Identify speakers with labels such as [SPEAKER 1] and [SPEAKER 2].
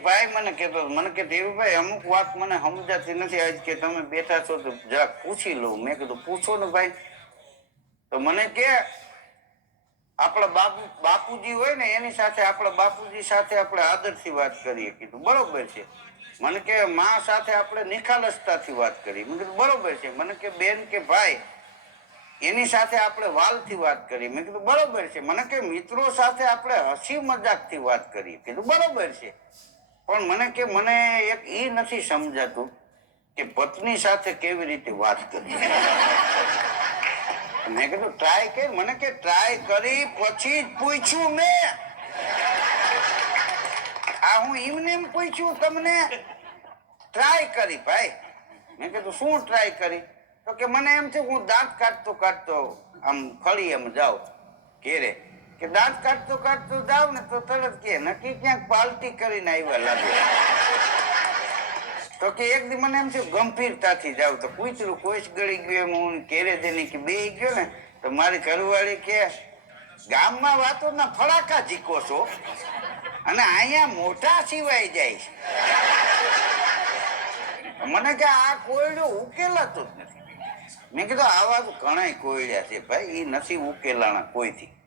[SPEAKER 1] ભાઈ મને કેતો મને કે દેવીભાઈ, અમુક વાત મને સમજાતી નથી આજ કે તમે બેઠા છો તો જરા પૂછી લઉં મેં કીધું, પૂછો ને ભાઈ. તો મને કે, આપણા બાપુ, બાપુજી હોય ને, એની સાથે આપણા બાપુજી સાથે આપણે આદરથી વાત કરીએ. કીધું, બરોબર છે. મને કે, માં સાથે આપણે નિખાલસતાથી વાત કરી મેં કીધું, બરોબર છે. મને કે, બેન કે ભાઈ, એની સાથે આપણે વાલથી વાત કરી મેં કીધું, બરોબર છે. મને કે, મિત્રો સાથે આપણે હસી મજાકથી વાત કરીએ. કીધું, બરોબર છે. પણ મને કે મને એક ઈ નથી સમજાતું કે પત્ની સાથે કેવી રીતે વાત કરવી. મેં કીધું ટ્રાય કર. મને કે ટ્રાય કરી, પછી જ પૂછ્યું મેં. આ હું એમને એમ પૂછ્યું તમને? ટ્રાય કરી, ભાઈ. મેં કીધું, શું ટ્રાય કરી? તો કે, મને એમ છે હું દાંત કાઢતો કાઢતો આમ ફળી એમ જાઉં ઘેરે. કે દાંત કાઢતો કાઢતો જાવ ને તો તરત કે, નક્કી ક્યાંક પાલટી કરીને આવ્યા લાગે. તો કે એક દી મને એમ થયું, ગંભીરતાથી જાવ. તો પૂછ્યું કોઈશ ગળી ગયો હું કેરે જઈને કે બે ગયો ને, તો મારી ઘરવાળી કે, ગામમાં વાતોના ફળાકા જીકો છો. અને અહીંયા મોટા સિવાય જાય. મને કે આ કોયડો ઉકેલાતો જ નથી. મેં કીધું, આવા તો ઘણા કોયડ્યા છે ભાઈ એ નથી ઉકેલાણા કોઈથી.